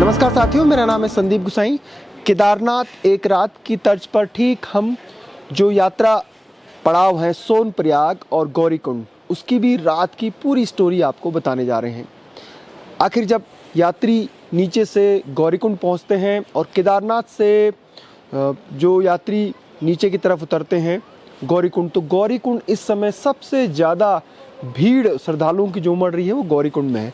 नमस्कार साथियों, मेरा नाम है संदीप गुसाई। केदारनाथ एक रात की तर्ज पर ठीक हम जो यात्रा पड़ाव हैं सोनप्रयाग और गौरीकुंड, उसकी भी रात की पूरी स्टोरी आपको बताने जा रहे हैं। आखिर जब यात्री नीचे से गौरीकुंड पहुंचते हैं और केदारनाथ से जो यात्री नीचे की तरफ उतरते हैं गौरीकुंड, तो गौरीकुंड इस समय सबसे ज़्यादा भीड़ श्रद्धालुओं की जो उमड़ रही है वो गौरीकुंड में है।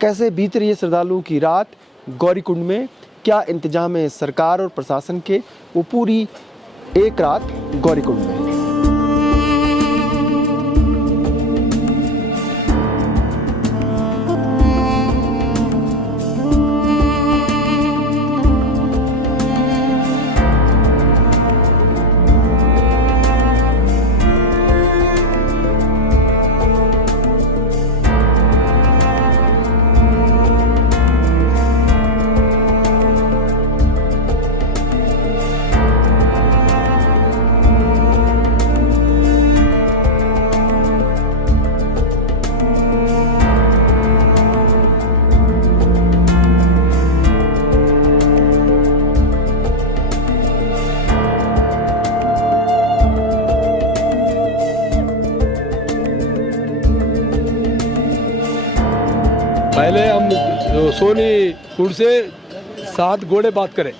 कैसे बीत रही है श्रद्धालुओं की रात गौरीकुंड में, क्या इंतजाम है सरकार और प्रशासन के, वो पूरी एक रात गौरीकुंड में। पहले हम सोनी कुंड से 7 घोड़े बात करें,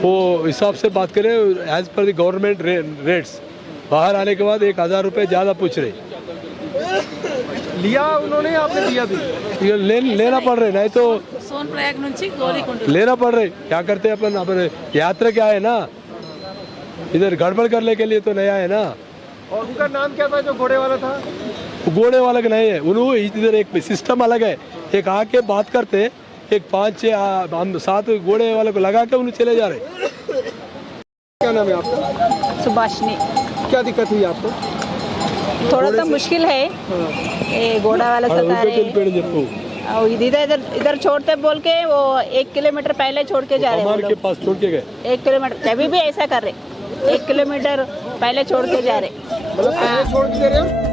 वो हिसाब से बात करें as per the government rates. बाहर आने के बाद 1000 रुपये ज़्यादा पूछ रहे। लिया उन्होंने, आपने दिया भी? ये लेना पड़ रहे, नहीं तो सोनप्रयाग नुंची गौरीकुंड लेना पड़ रहे। क्या करते हैं अपन यात्रा क्या है ना, इधर गड़बड़ करने के लिए तो नया है ना। और उनका नाम क्या था जो घोड़े वाला था? घोड़े वाला का नहीं है, उन्होंने इधर एक सिस्टम अलग है। एक आके बात करते, एक 5-6 हम 7 घोड़े वाले को लगा के उन्हें चले जा रहे। क्या नाम है आपका? सुभाषिनी। क्या दिक्कत हुई आपको? थोड़ा तो मुश्किल है, ये घोड़ा वाला सता रहे। और इधर छोड़ते बोल के वो 1 किलोमीटर पहले छोड़ के जा रहे हैं। हमारे के पास छोड़ के गए 1 किलोमीटर, अभी भी ऐसा कर रहे, 1 किलोमीटर पहले छोड़ के जा रहे। मतलब पहले छोड़ के दे रहे हो?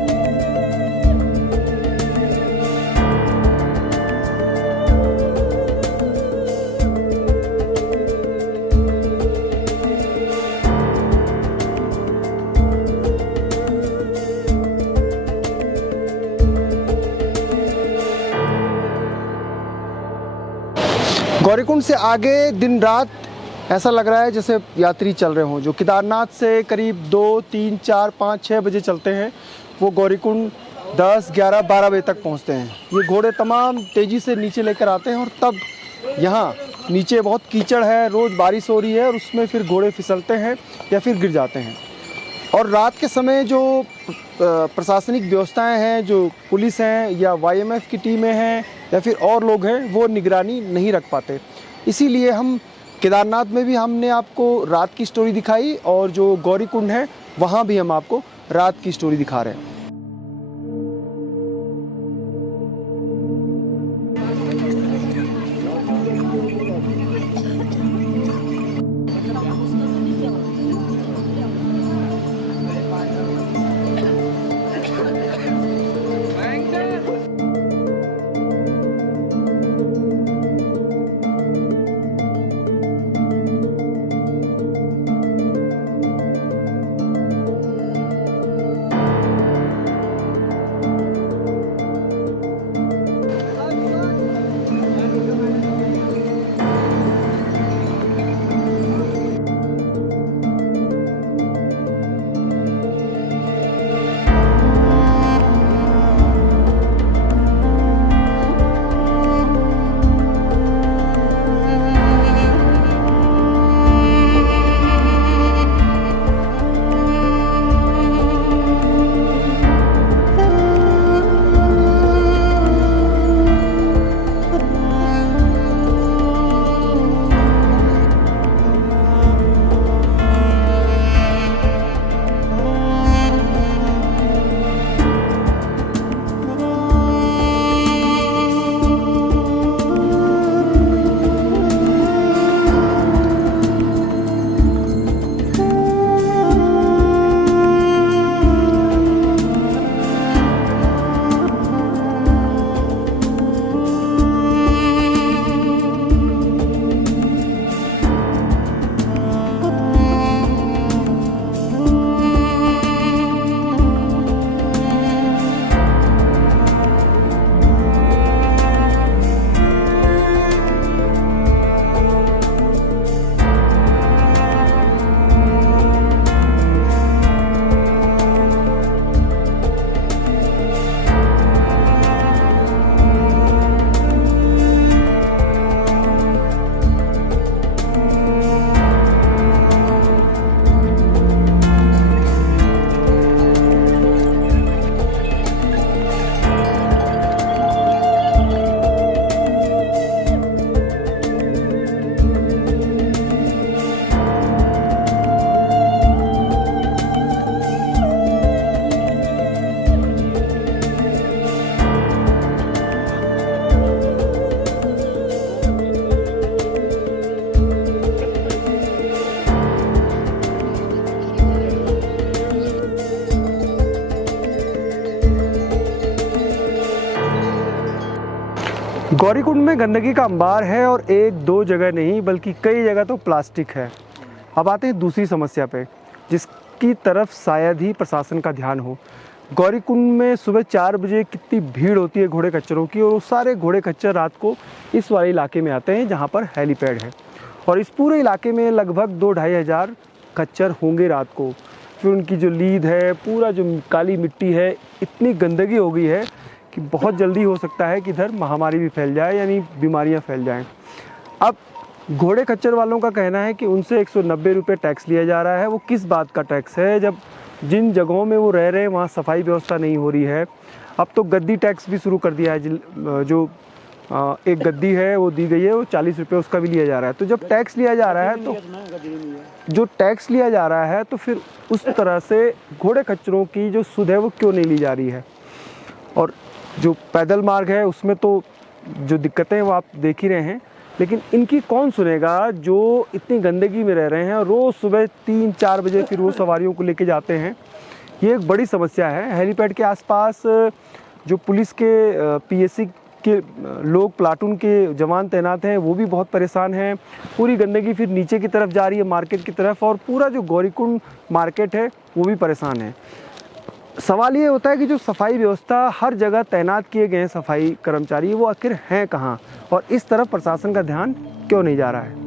गौरीकुंड से आगे दिन रात ऐसा लग रहा है जैसे यात्री चल रहे हों। जो केदारनाथ से करीब 2, 3, 4, 5, 6 बजे चलते हैं वो गौरीकुंड 10, 11, 12 बजे तक पहुंचते हैं। ये घोड़े तमाम तेज़ी से नीचे लेकर आते हैं और तब यहाँ नीचे बहुत कीचड़ है, रोज़ बारिश हो रही है और उसमें फिर घोड़े फिसलते हैं या फिर गिर जाते हैं। और रात के समय जो प्रशासनिक व्यवस्थाएं हैं, जो पुलिस हैं या YMF की टीमें हैं या फिर और लोग हैं, वो निगरानी नहीं रख पाते। इसीलिए हम केदारनाथ में भी हमने आपको रात की स्टोरी दिखाई और जो गौरीकुंड है वहाँ भी हम आपको रात की स्टोरी दिखा रहे हैं। गौरीकुंड में गंदगी का अंबार है और एक दो जगह नहीं बल्कि कई जगह तो प्लास्टिक है। अब आते हैं दूसरी समस्या पे जिसकी तरफ शायद ही प्रशासन का ध्यान हो। गौरीकुंड में सुबह 4 बजे कितनी भीड़ होती है घोड़े खच्चरों की, और वो सारे घोड़े खच्चर रात को इस वाले इलाके में आते हैं जहाँ पर हेलीपैड है, और इस पूरे इलाके में लगभग 2-2.5 हज़ार खच्चर होंगे रात को। फिर उनकी जो लीद है, पूरा जो काली मिट्टी है, इतनी गंदगी हो गई है कि बहुत जल्दी हो सकता है कि इधर महामारी भी फैल जाए, यानी बीमारियां फैल जाएं। अब घोड़े खच्चर वालों का कहना है कि उनसे 190 रुपये टैक्स लिया जा रहा है। वो किस बात का टैक्स है जब जिन जगहों में वो रह रहे हैं वहाँ सफाई व्यवस्था नहीं हो रही है। अब तो गद्दी टैक्स भी शुरू कर दिया है, जो एक गद्दी है वो दी गई है, वो 40 रुपये उसका भी लिया जा रहा है। तो जब टैक्स लिया जा रहा है तो जो टैक्स लिया जा रहा है तो फिर उस तरह से घोड़े खच्चरों की जो सुध है वो क्यों नहीं ली जा रही है। और जो पैदल मार्ग है उसमें तो जो दिक्कतें हैं वो आप देख ही रहे हैं, लेकिन इनकी कौन सुनेगा जो इतनी गंदगी में रह रहे हैं। रोज़ सुबह 3-4 बजे फिर वो सवारियों को लेके जाते हैं। ये एक बड़ी समस्या है। हेलीपैड के आसपास जो पुलिस के पीएससी के लोग, प्लाटून के जवान तैनात हैं, वो भी बहुत परेशान हैं। पूरी गंदगी फिर नीचे की तरफ जा रही है मार्केट की तरफ, और पूरा जो गौरीकुंड मार्केट है वो भी परेशान है। सवाल ये होता है कि जो सफाई व्यवस्था हर जगह तैनात किए गए हैं सफाई कर्मचारी, वो आखिर हैं कहाँ, और इस तरफ प्रशासन का ध्यान क्यों नहीं जा रहा है।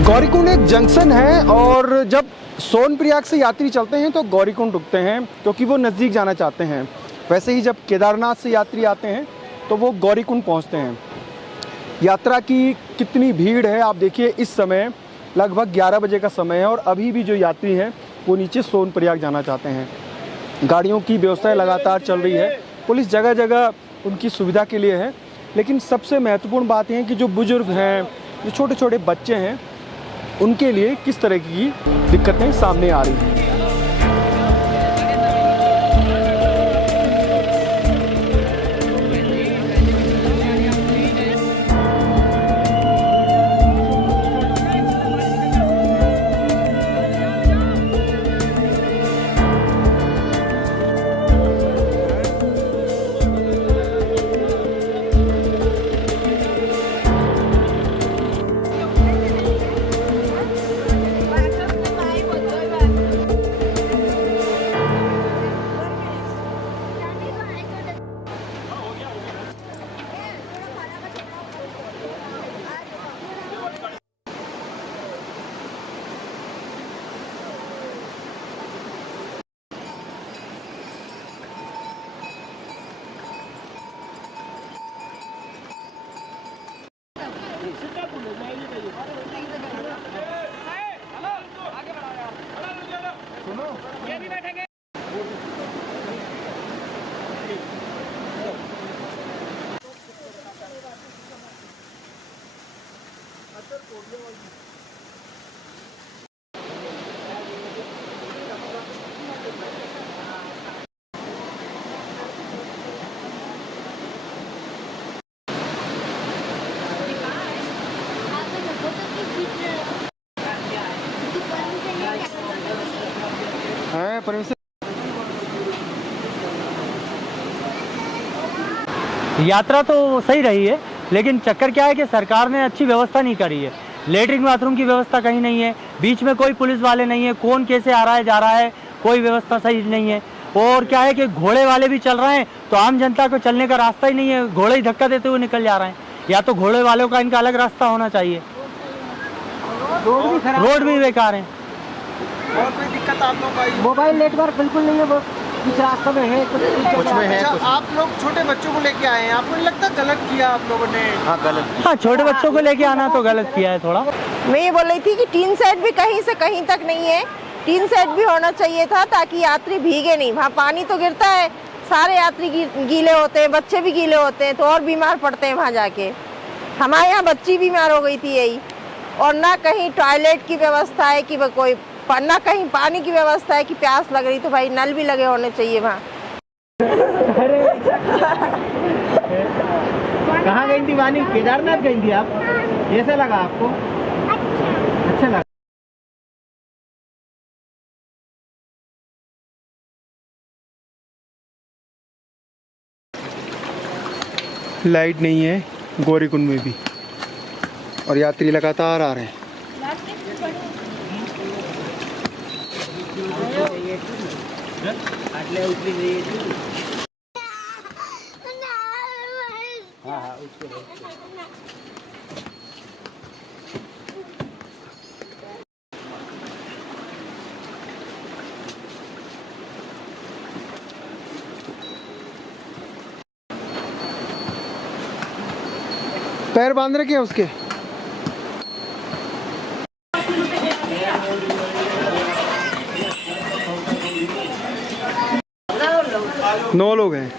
गौरीकुंड एक जंक्शन है, और जब सोनप्रयाग से यात्री चलते हैं तो गौरीकुंड रुकते हैं क्योंकि वो नज़दीक जाना चाहते हैं। वैसे ही जब केदारनाथ से यात्री आते हैं तो वो गौरीकुंड पहुंचते हैं। यात्रा की कितनी भीड़ है आप देखिए। इस समय लगभग 11 बजे का समय है और अभी भी जो यात्री हैं वो नीचे सोनप्रयाग जाना चाहते हैं। गाड़ियों की व्यवस्था लगातार चल रही है, पुलिस जगह जगह उनकी सुविधा के लिए है। लेकिन सबसे महत्वपूर्ण बात यह है कि जो बुजुर्ग हैं, जो छोटे छोटे बच्चे हैं, उनके लिए किस तरह की दिक्कतें सामने आ रही हैं। हैं परमेश्वर। यात्रा तो सही रही है, लेकिन चक्कर क्या है कि सरकार ने अच्छी व्यवस्था नहीं करी है। लेटरिन बाथरूम की व्यवस्था कहीं नहीं है, बीच में कोई पुलिस वाले नहीं है, कौन कैसे आ रहा है जा रहा है, कोई व्यवस्था सही नहीं है। और क्या है कि घोड़े वाले भी चल रहे हैं तो आम जनता को चलने का रास्ता ही नहीं है, घोड़े ही धक्का देते हुए निकल जा रहे हैं। या तो घोड़े वालों का इनका अलग रास्ता होना चाहिए। रोड भी बेकार है। और कोई दिक्कत आप लोग आई? मोबाइल नेटवर्क बिल्कुल नहीं है, वो कुछ रास्ते में है, कुछ में है। अच्छा, आप लोग छोटे बच्चों को लेके आए हैं, आपको नहीं लगता गलत किया आप लोगों ने? हाँ गलत। हाँ, छोटे बच्चों को लेके आना तो गलत किया है थोड़ा। मैं ये बोल रही थी कि टीन सेट भी कहीं से कहीं तक नहीं है, टीन सेट भी होना चाहिए था ताकि यात्री भीगे नहीं। वहाँ पानी तो गिरता है, सारे यात्री गीले होते हैं, बच्चे भी गीले होते हैं तो और बीमार पड़ते हैं वहाँ जाके। हमारे यहाँ बच्ची बीमार हो गई थी यही। और ना कहीं टॉयलेट की व्यवस्था है कि कोई, ना कहीं पानी की व्यवस्था है कि प्यास लग रही तो भाई नल भी लगे होने चाहिए वहाँ। कहाँ गई थी वानी? केदारनाथ गई थी आप? कैसा लगा आपको? अच्छा लगा। लाइट नहीं है गौरीकुंड में भी और यात्री लगातार आ रहे हैं। पैर बांध रखे हैं उसके। नौ लोग हैं।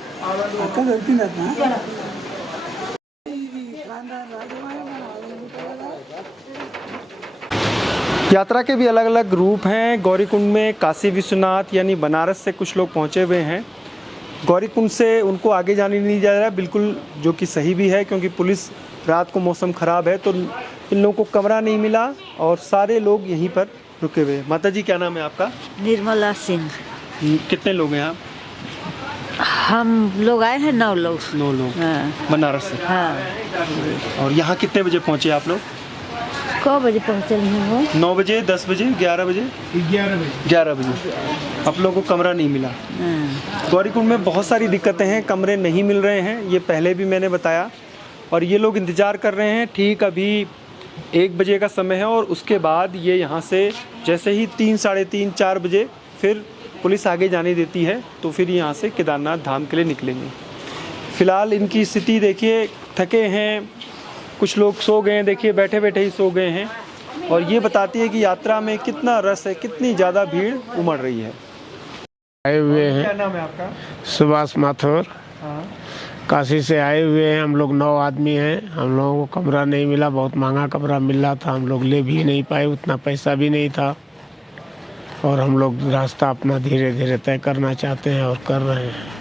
यात्रा के भी अलग अलग रूप हैं। गौरीकुंड में काशी विश्वनाथ यानी बनारस से कुछ लोग पहुंचे हुए हैं। गौरीकुंड से उनको आगे जाने नहीं जा रहा, बिल्कुल, जो कि सही भी है क्योंकि पुलिस, रात को मौसम ख़राब है तो इन लोगों को कमरा नहीं मिला और सारे लोग यहीं पर रुके हुए हैं। माता जी, क्या नाम है आपका? निर्मला सिंह। कितने लोग हैं आप? हम लोग आए हैं 9 लोग। 9 लोग। हाँ। बनारस से? हाँ। और यहाँ कितने बजे पहुँचे आप लोग? कब बजे पहुँचे हैं वो? 9 बजे, 10 बजे, 11 बजे? 11 बजे। आप लोगों को कमरा नहीं मिला। हाँ। गौरीकुंड में बहुत सारी दिक्कतें हैं, कमरे नहीं मिल रहे हैं, ये पहले भी मैंने बताया। और ये लोग इंतज़ार कर रहे हैं। ठीक अभी 1 बजे का समय है और उसके बाद ये यहाँ से जैसे ही 3, साढ़े 3, 4 बजे फिर पुलिस आगे जाने देती है तो फिर यहाँ से केदारनाथ धाम के लिए निकलेंगे। फ़िलहाल इनकी स्थिति देखिए, थके हैं, कुछ लोग सो गए हैं, देखिए बैठे बैठे ही सो गए हैं। और ये बताती है कि यात्रा में कितना रस है, कितनी ज़्यादा भीड़ उमड़ रही है। आए हुए हैं। क्या नाम है आपका? सुभाष माथुर। हाँ। काशी से आए हुए हैं हम लोग, 9 आदमी हैं। हम लोगों को कमरा नहीं मिला, बहुत महंगा कमरा मिल रहा था, हम लोग ले भी नहीं पाए, उतना पैसा भी नहीं था। और हम लोग रास्ता अपना धीरे धीरे तय करना चाहते हैं और कर रहे हैं।